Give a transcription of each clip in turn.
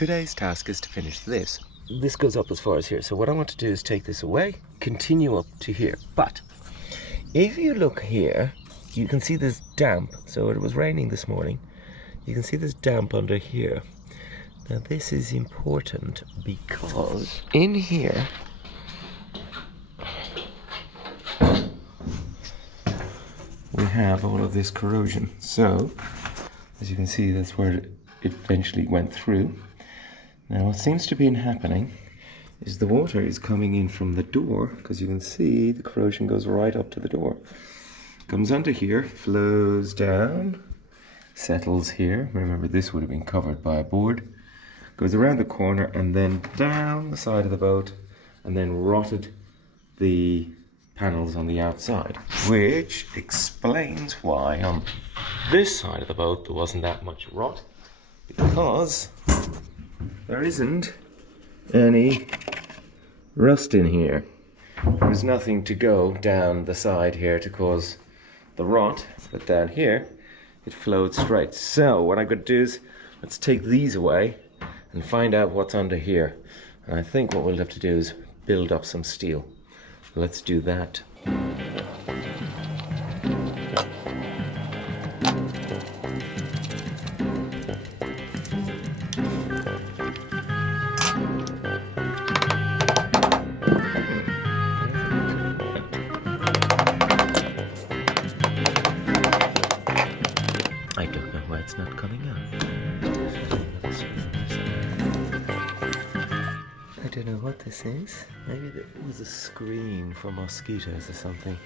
Today's task is to finish this. This goes up as far as here. So what I want to do is take this away, continue up to here. But if you look here, you can see this damp. So it was raining this morning. You can see this damp under here. Now this is important because in here we have all of this corrosion. So as you can see, that's where it eventually went through. Now what seems to be happening is the water is coming in from the door, because you can see the corrosion goes right up to the door. Comes under here, flows down, settles here. Remember, this would have been covered by a board. Goes around the corner and then down the side of the boat, and then rotted the panels on the outside, which explains why on this side of the boat there wasn't that much rot, because there isn't any rust in here. There's nothing to go down the side here to cause the rot, but down here it flowed straight. So what I'm going to do is let's take these away and find out what's under here. And I think what we'll have to do is build up some steel. Let's do that. I don't know why it's not coming out. I don't know what this is. Maybe it was a screen for mosquitoes or something.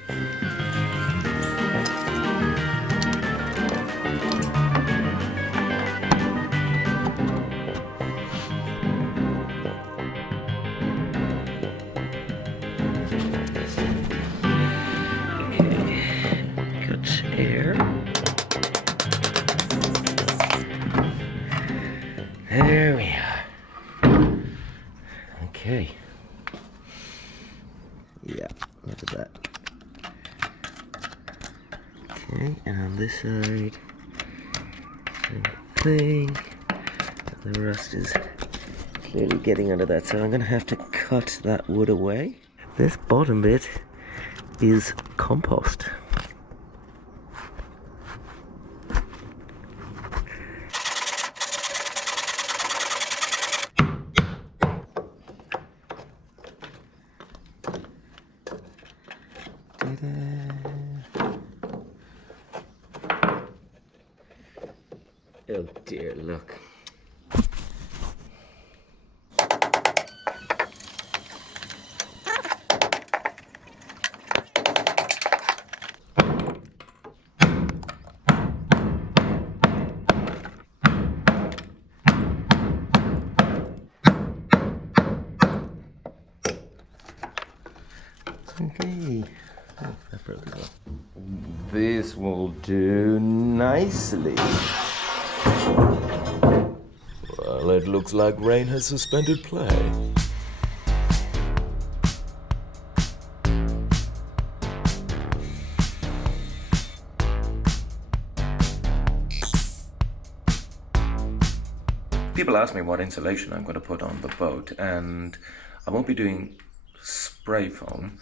Okay, got air. There we are. Okay. Yeah, look at that. Okay, and on this side, same thing. The rust is clearly getting under that, so I'm going to have to cut that wood away. This bottom bit is compost. Oh dear, look. Okay. Oh, that broke it off. This will do nicely. Well, it looks like rain has suspended play. People ask me what insulation I'm going to put on the boat, and I won't be doing spray foam,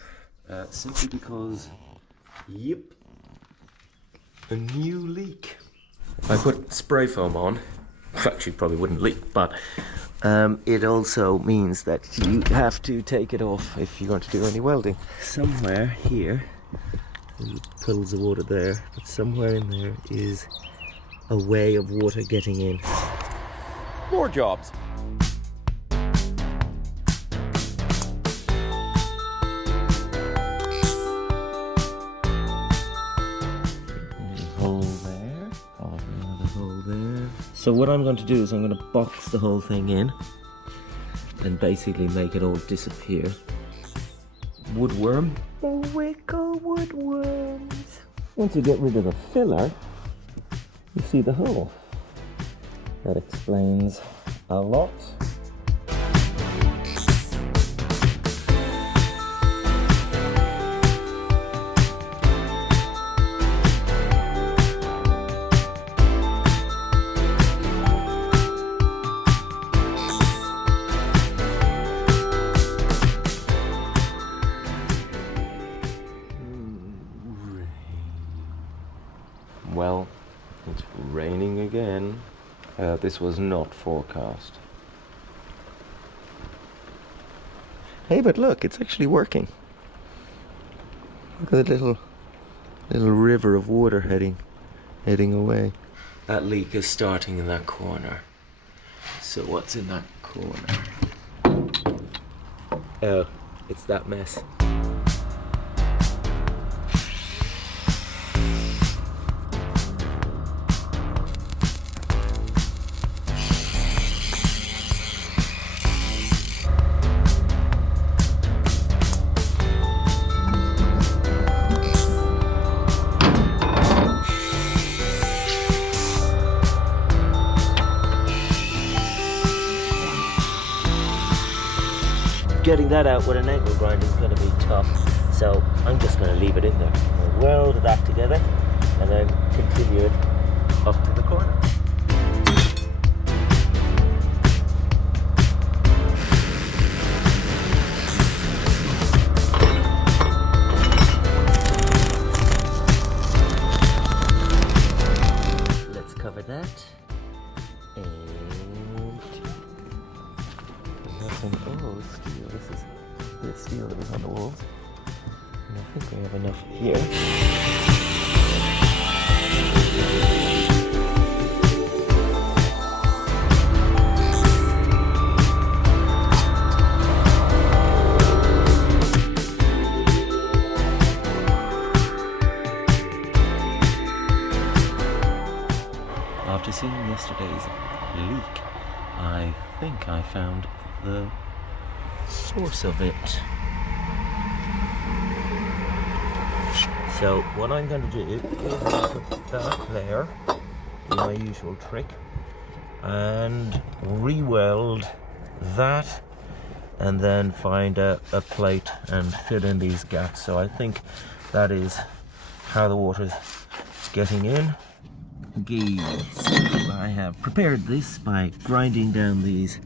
simply because, yep, a new leak. If I put spray foam on, actually probably wouldn't leak, but it also means that you have to take it off if you're going to do any welding. Somewhere here, it pulls the water there, but somewhere in there is a way of water getting in. More jobs. Hole there, another hole there. So what I'm going to do is I'm going to box the whole thing in and basically make it all disappear. Woodworm. Wickle woodworms. Once you get rid of the filler, you see the hole. That explains a lot. Well, it's raining again. This was not forecast. Hey, but look, it's actually working. Look at the little river of water heading away. That leak is starting in that corner. So what's in that corner? Oh, it's that mess. Getting that out with an angle grinder is going to be tough, so I'm just going to leave it in there. I'll weld that together and then continue it up to the corner. Let's cover that. Oh, steel. This is the steel that was on the walls. And I think we have enough here. After seeing yesterday's leak, I think I found the source of it. So what I'm going to do is put that there, do my usual trick, and re-weld that, and then find a plate and fill in these gaps. So I think that is how the water's getting in. Okay, so I have prepared this by grinding down these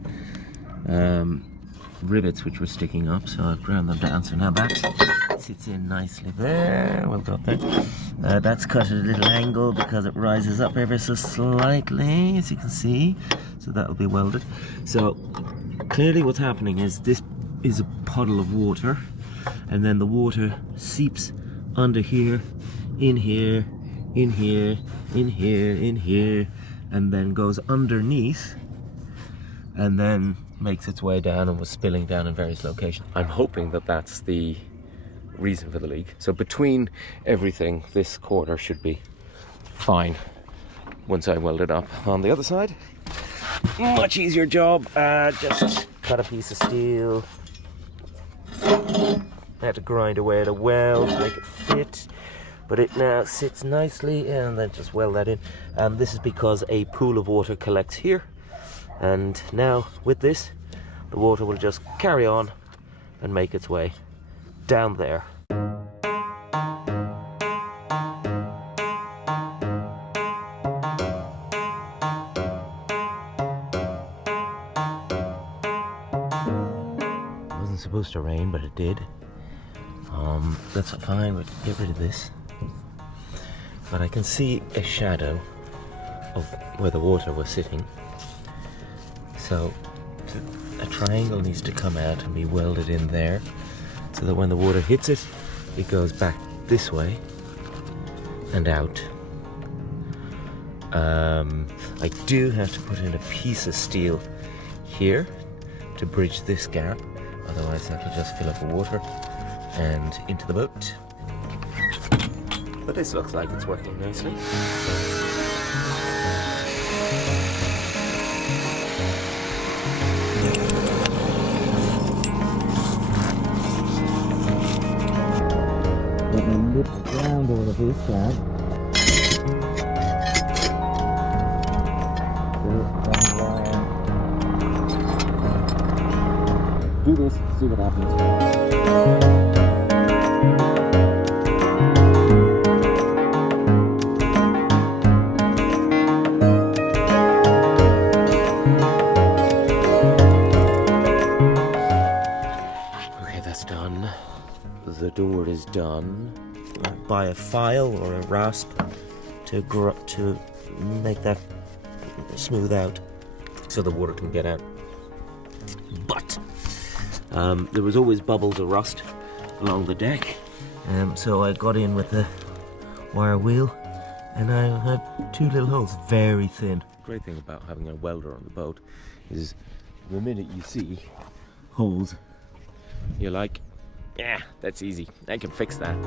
rivets which were sticking up, so I've ground them down, so now that sits in nicely there. Well got that. That's cut at a little angle because it rises up ever so slightly, as you can see, so that'll be welded. So clearly what's happening is this is a puddle of water, and then the water seeps under here, in here, in here, in here, in here, and then goes underneath, and then makes its way down and was spilling down in various locations. I'm hoping that that's the reason for the leak. So between everything, this corner should be fine once I weld it up. On the other side, much easier job. Just cut a piece of steel. I had to grind away at a weld to make it fit, but it now sits nicely, and then just weld that in. And this is because a pool of water collects here, and now with this the water will just carry on and make its way down there. It wasn't supposed to rain, but it did. That's fine, we'll get rid of this. But I can see a shadow of where the water was sitting. So a triangle needs to come out and be welded in there, so that when the water hits it, it goes back this way and out. I do have to put in a piece of steel here to bridge this gap, otherwise that will just fill up the water and into the boat. But this looks like it's working nicely. Let me lift the ground all of this down. Do this, see what happens. The door is done. Buy a file or a rasp to make that smooth out so the water can get out. But there was always bubbles of rust along the deck, so I got in with the wire wheel and I had 2 little holes, very thin. The great thing about having a welder on the boat is the minute you see holes, you're like, yeah, that's easy, I can fix that.